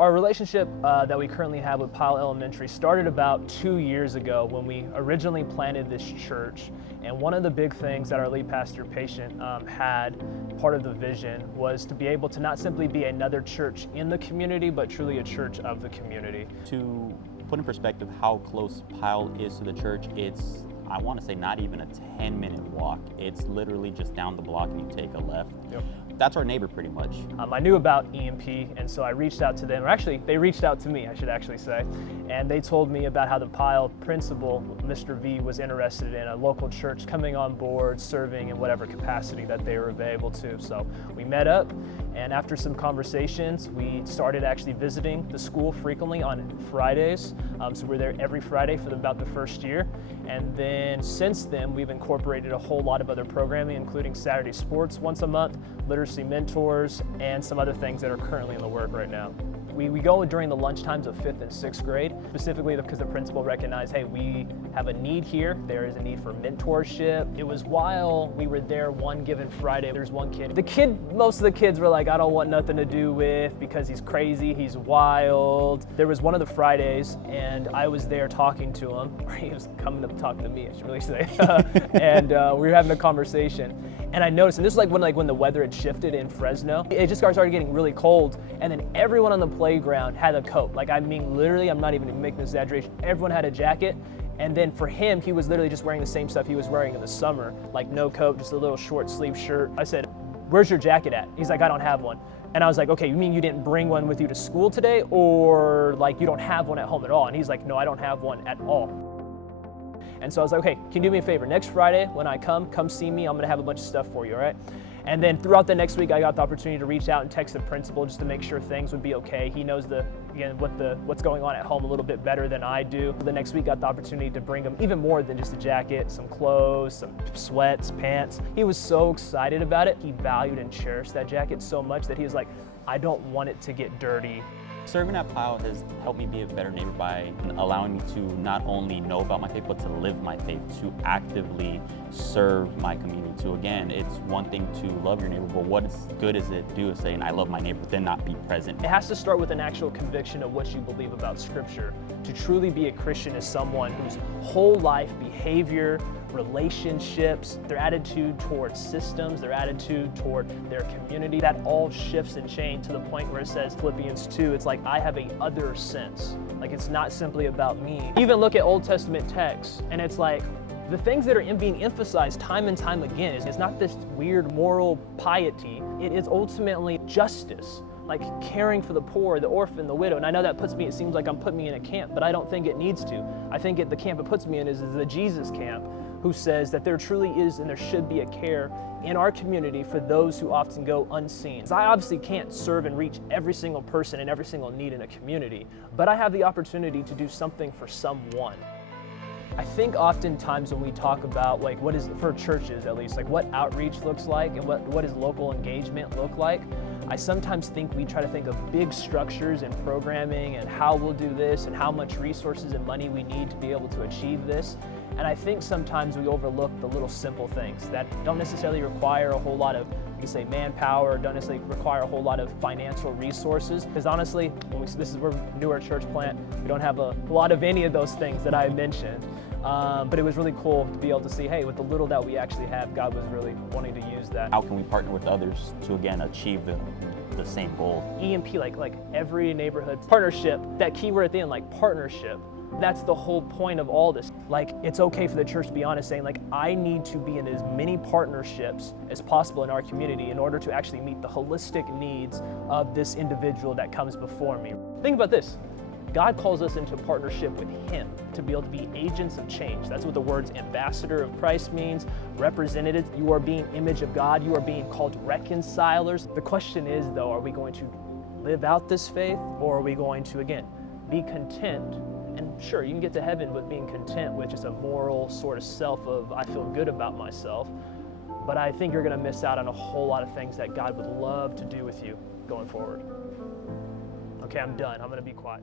Our relationship that we currently have with Pyle Elementary started about 2 years ago when we originally planted this church. And one of the big things that our lead pastor patient had, part of the vision, was to be able to not simply be another church in the community, but truly a church of the community. To put in perspective how close Pyle is to the church, it's, I want to say, not even a 10-minute walk. It's literally just down the block and you take a left. Yep. That's our neighbor pretty much. I knew about EMP, and so I reached out to them, or actually they reached out to me, I should actually say, and they told me about how the Pyle principal, Mr. V, was interested in a local church coming on board, serving in whatever capacity that they were available to. So we met up, and after some conversations, we started actually visiting the school frequently on Fridays. So we're there every Friday for about the first year. And then since then, we've incorporated a whole lot of other programming, including Saturday sports once a month, literacy mentors, and some other things that are currently in the work right now. We go during the lunch times of 5th and 6th grade, specifically because the principal recognized, hey, we have a need here. There is a need for mentorship. It was while we were there one given Friday, there's one kid. Most of the kids were like, I don't want nothing to do with because he's crazy, he's wild. There was one of the Fridays and I was there talking to him, or he was coming up talking to me, I should really say. And we were having a conversation. And I noticed, and this was when the weather had shifted in Fresno, it just started getting really cold, and then everyone on the playground had a coat. Like, I mean, literally, I'm not even making an exaggeration, everyone had a jacket. And then for him, he was literally just wearing the same stuff he was wearing in the summer, like no coat, just a little short sleeve shirt. I said, where's your jacket at? He's like, I don't have one. And I was like, okay, you mean you didn't bring one with you to school today, or like you don't have one at home at all? And he's like, no, I don't have one at all. And so I was like, okay, can you do me a favor? Next Friday when I come see me. I'm gonna have a bunch of stuff for you, all right? And then throughout the next week, I got the opportunity to reach out and text the principal just to make sure things would be okay. He knows what's going on at home a little bit better than I do. The next week, got the opportunity to bring him even more than just a jacket, some clothes, some sweats, pants. He was so excited about it. He valued and cherished that jacket so much that he was like, I don't want it to get dirty. Serving at Pyle has helped me be a better neighbor by allowing me to not only know about my faith, but to live my faith, to actively serve my community. To, again, it's one thing to love your neighbor, but what good is it to do is saying, I love my neighbor, but then not be present? It has to start with an actual conviction of what you believe about Scripture. To truly be a Christian is someone whose whole life, behavior, relationships, their attitude towards systems, their attitude toward their community, that all shifts and changes to the point where it says, Philippians 2, it's like, I have a other sense. Like, it's not simply about me. Even look at Old Testament texts, and it's like, the things that are being emphasized time and time again is not this weird moral piety. It is ultimately justice, like caring for the poor, the orphan, the widow. And I know that it seems like I'm putting me in a camp, but I don't think it needs to. I think the camp it puts me in is the Jesus camp, who says that there truly is and there should be a care in our community for those who often go unseen. I obviously can't serve and reach every single person and every single need in a community, but I have the opportunity to do something for someone. I think oftentimes when we talk about like what is, for churches at least, like what outreach looks like and what does local engagement look like, I sometimes think we try to think of big structures and programming and how we'll do this and how much resources and money we need to be able to achieve this. And I think sometimes we overlook the little simple things that don't necessarily require a whole lot of, you can say, manpower, don't necessarily require a whole lot of financial resources. Because honestly, we're newer church plant, we don't have a lot of any of those things that I mentioned. But it was really cool to be able to see, hey, with the little that we actually have, God was really wanting to use that. How can we partner with others to, again, achieve the same goal? EMP, like every neighborhood partnership, that keyword at the end, like partnership, that's the whole point of all this. Like, it's okay for the church to be honest, saying like, I need to be in as many partnerships as possible in our community in order to actually meet the holistic needs of this individual that comes before me. Think about this. God calls us into partnership with Him to be able to be agents of change. That's what the words ambassador of Christ means, representative. You are being image of God. You are being called reconcilers. The question is, though, are we going to live out this faith, or are we going to, again, be content? And sure, you can get to heaven with being content with just a moral sort of self of, I feel good about myself. But I think you're going to miss out on a whole lot of things that God would love to do with you going forward. Okay, I'm done. I'm going to be quiet.